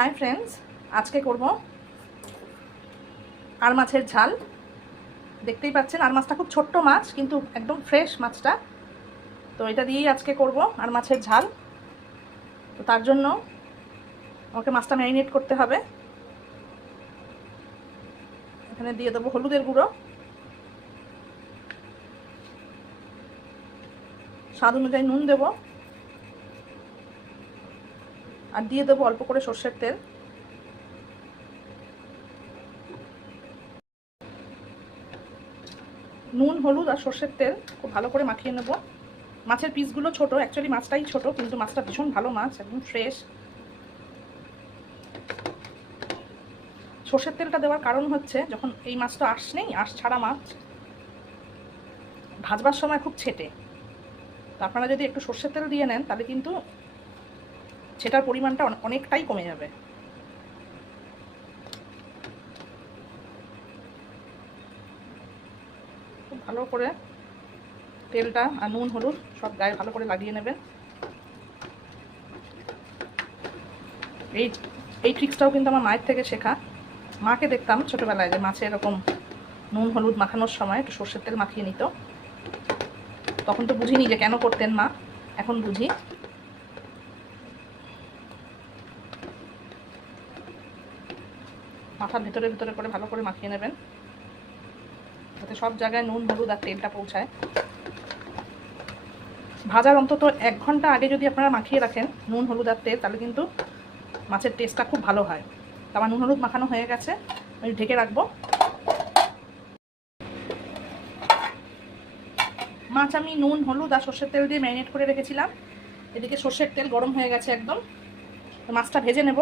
Hi friends আজকে করব আর মাছের ঝাল? দেখতেই পাচ্ছেন, আর মাছটা খুব ছোট্ট মাছ, কিন্তু একদম ফ্রেশ মাছটা। তো এটা দিয়েই আজকে করব আর মাছের ঝাল। তো তার জন্য আমাকে মাছটা ম্যারিনেট করতে হবে। এখানে দিয়ে দেবো হলুদের গুঁড়ো। স্বাদ অনুযায়ী নুন দেবো। আর দিয়ে দেবো অল্প করে সর্ষের তেল। নুন, হলুদ আর সর্ষের তেল খুব ভালো করে মাখিয়ে নেব। মাছের পিসগুলো ছোট অ্যাকচুয়ালি মাছটাই ছোট, কিন্তু মাছটা ভীষণ ভালো মাছ, একদম ফ্রেশ সর্ষের তেলটা দেওয়ার কারণ হচ্ছে, যখন এই মাছটা আঁশ নেই, আঁশ ছাড়া মাছ ভাজবার সময় খুব ছেটে। তো আপনারা যদি একটু সর্ষের তেল দিয়ে নেন, তাহলে কিন্তু সেটার পরিমাণটা অনেকটাই কমে যাবে। খুব ভালো করে তেলটা আর নুন, হলুদ সব গায়ে ভালো করে লাগিয়ে নেবেন। এই এই ট্রিক্সটাও কিন্তু আমার মায়ের থেকে শেখা। মাকে দেখতাম ছোটোবেলায় যে মাছে এরকম নুন, হলুদ মাখানোর সময় একটু সর্ষের তেল মাখিয়ে নিত। তখন তো বুঝিনি যে কেন করতেন মা, এখন বুঝি। মাথার ভেতরে ভেতরে করে ভালো করে মাখিয়ে নেবেন। যাতে সব জায়গায় নুন, হলুদ আর তেলটা পৌঁছায়। ভাজার অন্তত এক ঘণ্টা আগে যদি আপনারা মাখিয়ে রাখেন নুন, হলুদ আর তেল, তাহলে কিন্তু মাছের টেস্টটা খুব ভালো হয়। আমার নুন, হলুদ মাখানো হয়ে গেছে, আমি ঢেকে রাখব। মাছ আমি নুন, হলুদ আর সর্ষের তেল দিয়ে ম্যারিনেট করে রেখেছিলাম। এদিকে সর্ষের তেল গরম হয়ে গেছে একদম। মাছটা ভেজে নেব।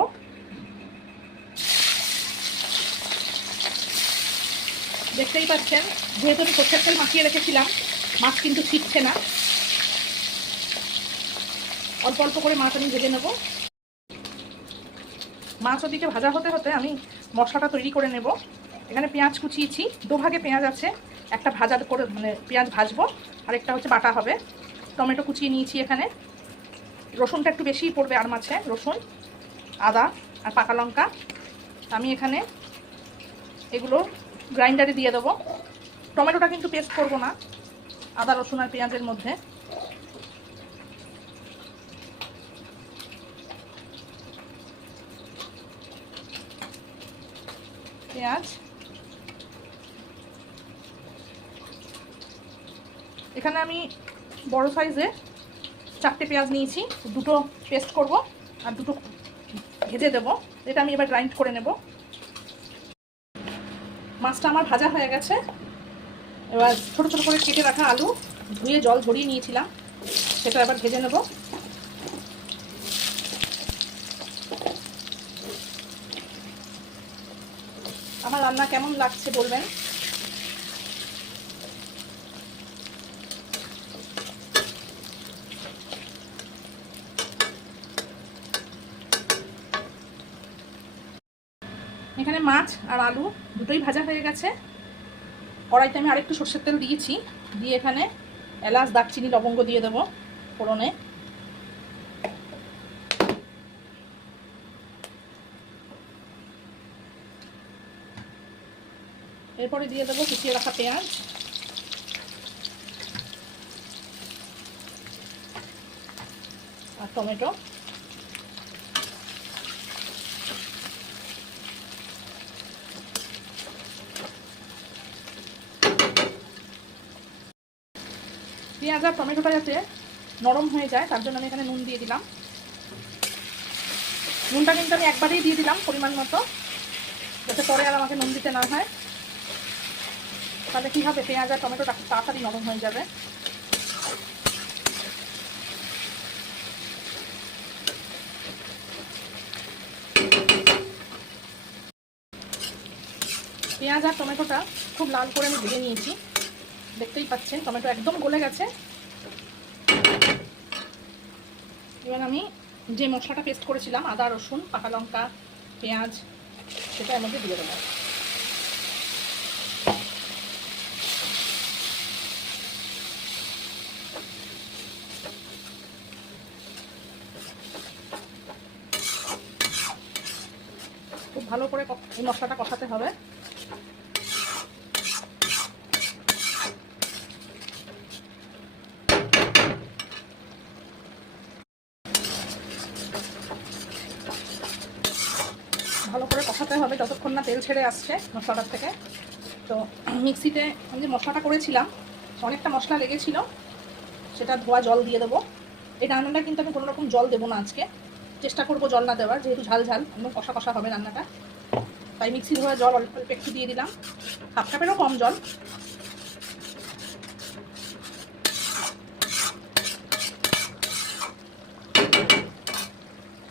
দেখতেই পাচ্ছেন, যেহেতু আমি সর্ষের তেল মাখিয়ে রেখেছিলাম, মাছ কিন্তু ছিটছে না। অল্প অল্প করে মাছ আমি ভেজে নেব। মাছ ওদিকে ভাজা হতে হতে আমি মশলাটা তৈরি করে নেব। এখানে পেঁয়াজ কুচিয়েছি, দুভাগে পেঁয়াজ আছে। একটা ভাজা করে মানে পেঁয়াজ ভাজবো আর একটা হচ্ছে বাটা হবে। টমেটো কুচিয়ে নিয়েছি এখানে। রসুনটা একটু বেশিই পড়বে আর মাছে, রসুন, আদা আর পাকা লঙ্কা। আমি এখানে এগুলো গ্রাইন্ডারে দিয়ে দেবো। টমেটোটা কিন্তু পেস্ট করব না। আদা, রসুন আর পেঁয়াজের মধ্যে। পেঁয়াজ। এখানে আমি বড় সাইজে চারটে পেঁয়াজ নিয়েছি। দুটো পেস্ট করব আর দুটো ভেজে দেবো। এটা আমি এবার গ্রাইন্ড করে নেব। মাছটা আমার ভাজা হয়ে গেছে। এবার ছোটো ছোটো করে কেটে রাখা আলু, ধুয়ে জল ঝরিয়ে নিয়েছিলাম। সেটা এবার ভেজে নেব। আমার রান্না কেমন লাগছে বলবেন? এখানে মাছ আর আলু দুটোই ভাজা হয়ে গেছে। কড়াইতে আমি আরেকটু সর্ষের তেল দিয়েছি। দিয়ে এখানে এলাচ, দারচিনি, লবঙ্গ দিয়ে দেবো ফোড়নে। এরপরে দিয়ে দেবো কুচিয়ে রাখা পেঁয়াজ। আর টমেটো। পেঁয়াজ আর টমেটোটা যাতে নরম হয়ে যায়, তার জন্য আমি এখানে নুন দিয়ে দিলাম। নুনটা কিন্তু আমি একবারেই দিয়ে দিলাম পরিমাণ মতো, যাতে পরে আর আমাকে নুন দিতে না হয়। তাহলে কী হবে? পেঁয়াজ আর টমেটোটা তাড়াতাড়ি নরম হয়ে যাবে। পেঁয়াজ আর টমেটোটা খুব লাল করে আমি ভেজে নিয়েছি। দেখতেই পাচ্ছেন, টমেটো একদম গলে গেছে। এবার আমি যে মশলাটা পেস্ট করেছিলাম, আদা, রসুন, পাকা লঙ্কা, পেঁয়াজ, সেটা মধ্যে দিয়ে দেবো। ভালো করে এই মশলাটা কষাতে হবে। ভালো করে কষাতে হবে যতক্ষণ না তেল ছেড়ে আসছে মশলাটার থেকে। তো মিক্সিতে আমি যে মশলাটা করেছিলাম, অনেকটা মশলা লেগেছিল, সেটা ধোয়া জল দিয়ে দেবো। এই রান্নাটা কিন্তু আমি কোনো রকম জল দেবো না আজকে। চেষ্টা করব জল না দেওয়ার, যেহেতু ঝাল ঝাল, একদম কষা কষা হবে রান্নাটা। তাই মিক্সি ধোয়া জল অল্প অল্প একটু দিয়ে দিলাম। হাফ কাপেরও কম জল।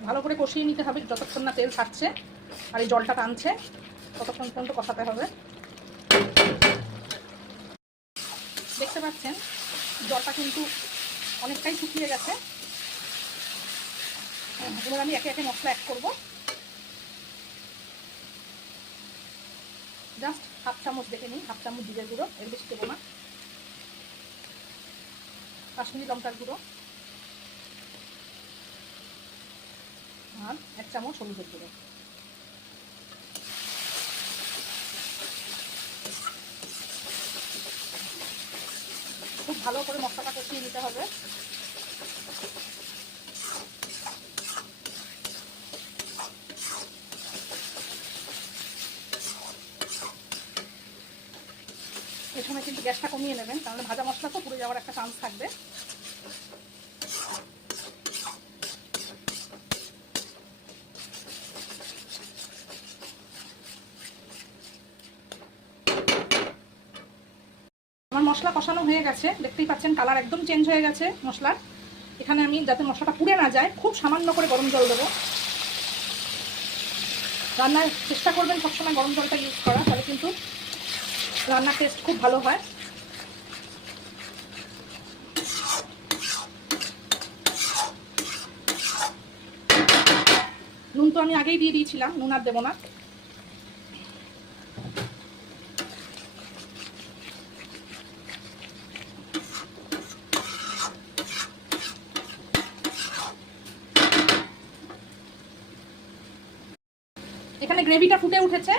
ভালো করে কষিয়ে নিতে হবে, যতক্ষণ না তেল ছাড়ছে। আর এই জলটা টানছে। ততক্ষণ পর্যন্ত কষাতে হবে। দেখতে পাচ্ছেন, জলটা কিন্তু অনেকটাই শুকিয়ে গেছে। এবার আমি একে একে মশলা অ্যাড করব। জাস্ট হাফ চামচ দেখে নিই হাফ চামচ জিরের গুঁড়ো, এর বেশি দেবো না। কাশ্মীরি লঙ্কার গুঁড়ো। আর এক চামচ হলুদের গুঁড়ো। খুব ভালো করে মশলাটা কষিয়ে নিতে হবে। এই সময় কিন্তু গ্যাসটা কমিয়ে নেবেন, তাহলে ভাজা মশলা তো পুড়ে যাওয়ার একটা চান্স থাকবে আমার মশলা কষানো হয়ে গেছে। দেখতেই পাচ্ছেন কালার একদম চেঞ্জ হয়ে গেছে মশলার। এখানে আমি যাতে মশলাটা পুড়ে না যায়, খুব সামান্য করে গরম জল দেবো। রান্নার চেষ্টা করবেন সবসময় গরম জলটা ইউজ করা, তাহলে কিন্তু রান্নার টেস্ট খুব ভালো হয়। নুন তো আমি আগেই দিয়ে দিয়েছিলাম, নুন আর দেবো না এখানে গ্রেভিটা ফুটে উঠেছে।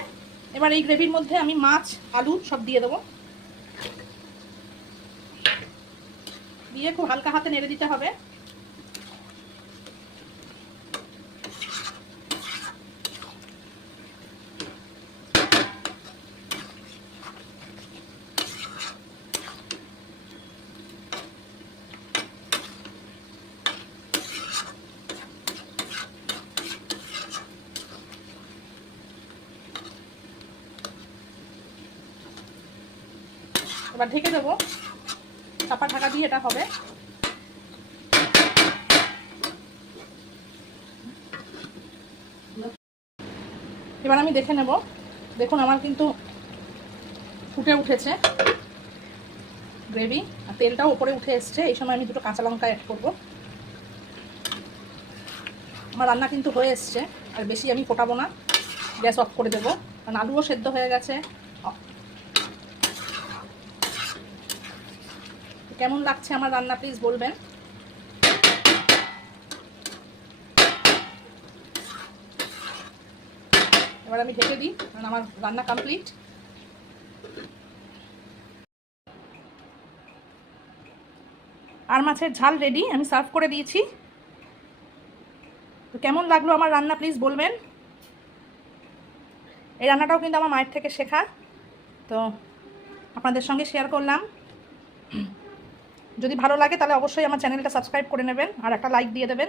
এবার এই গ্রেভির মধ্যে আমি মাছ, আলু সব দিয়ে দেবো। দিয়ে খুব হালকা হাতে নেড়ে দিতে হবে। এবার ঢেকে দেবো। চাপা ঢাকা দিয়ে এটা হবে। এবার আমি দেখে নেব। দেখুন, আমার কিন্তু ফুটে উঠেছে গ্রেভি, আর তেলটাও উপরে উঠে এসছে। এই সময় আমি দুটো কাঁচা লঙ্কা অ্যাড করব। আমার রান্না কিন্তু হয়ে এসছে, আর বেশি আমি ফোটাবো না। গ্যাস অফ করে দেবো। কারণ আলুও সেদ্ধ হয়ে গেছে। কেমন লাগছে আমার রান্না প্লিজ বলবেন। এবার আমি ঢেকে দিই, কারণ আমার রান্না কমপ্লিট আর মাছের ঝাল রেডি আমি সার্ভ করে দিয়েছি। তো কেমন লাগল আমার রান্না প্লিজ বলবেন। এই রান্নাটাও কিন্তু আমার মায়ের থেকে শেখা। তো আপনাদের সঙ্গে শেয়ার করলাম। যদি ভালো লাগে তাহলে অবশ্যই আমার চ্যানেলটা সাবস্ক্রাইব করে নেবেন আর একটা লাইক দিয়ে দেবেন।